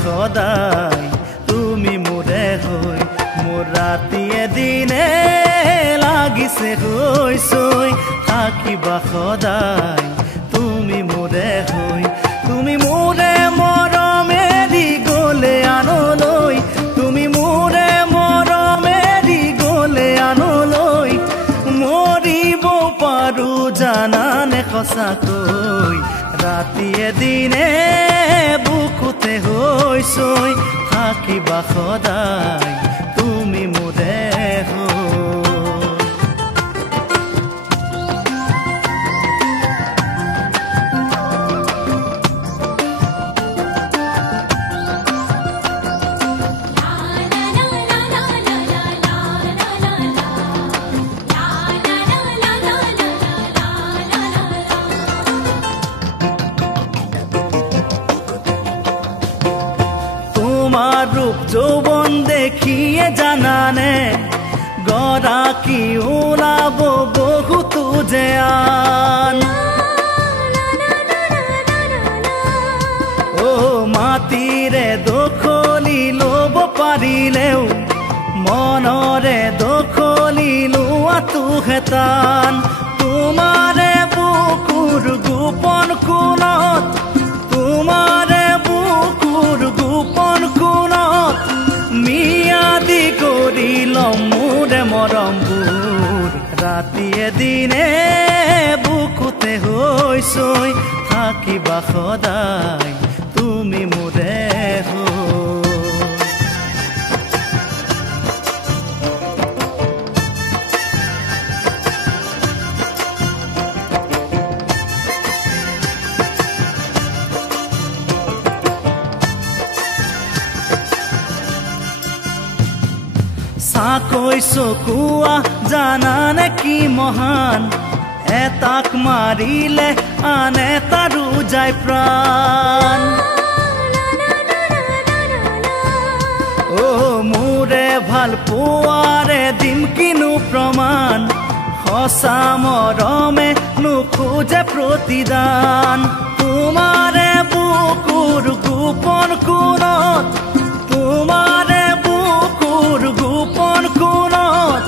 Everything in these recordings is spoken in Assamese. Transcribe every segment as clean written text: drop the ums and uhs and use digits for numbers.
সদায় তুমি মোৰে হৈ মোৰ ৰাতিয়ে দিনে লাগিছে হৈছৈ থাকিবা সদায় তুমি মোৰে হৈ তুমি মোৰে মৰমেদি গ'লে আনলৈ তুমি মোৰে মৰমেদি গ'লে আনলৈ মৰিব পাৰো জানানে সঁচাকৈ ৰাতিয়ে দিনে বুকুতে হৈছৈ থাকিবা সদায় তুমি মোৰে হৈ তোমাৰ ৰূপ যৌবন দেখিয়ে জানানে গৰাকী ওলাব বহুতো যে আন ও মাটিৰে দখলি ল'ব পাৰিলেও মনৰে দখলি লোৱাটো হেতান তোমাৰে বুকুৰ গোপন কোণত তোমাৰে বুকুৰ গোপন কোণত মিয়াদি কৰি ল'ম মোৰে মৰমবোৰ ৰাতিয়ে দিনে বুকুতে হৈছৈ থাকিবা সদায় তুমি মোৰে হৈ চাকৈ চকুৱা জানানে কি মহান এটাক মাৰিলে আন এটাৰো যায় প্ৰাণ ও মোৰে ভাল পোৱাৰে দিম কিনো প্ৰমাণ সঁচা মৰমে নোখোজে প্ৰতিদান তোমাৰে বুকুৰ গোপন কোণত তোমাৰে বুকুৰ গোপন কোণত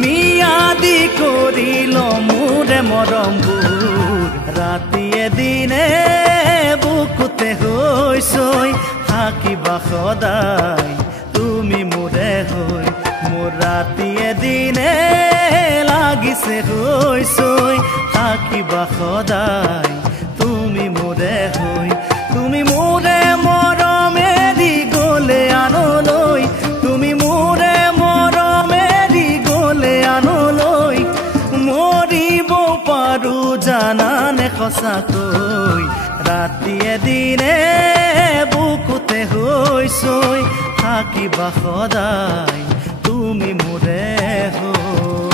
মিয়াদি কৰি ল'ম মোৰে মৰমবোৰ ৰাতিয়ে দিনে বুকুতে হৈছৈ থাকিবা সদায় তুমি মোৰে হৈ মোৰ ৰাতিয়ে দিনে লাগিছে হৈছৈ থাকিবা সদায় তুমি মোৰে হৈ তুমি মোৰে মৰমেদি গ'লে আনলৈ তুমি মোৰে মৰমেদি গ'লে আনলৈ মৰিব পাৰো জানানে সঁচাকৈ ৰাতিয়ে দিনে বুকুতে হৈছৈ থাকিবা সদায় তুমি মোৰে হৈ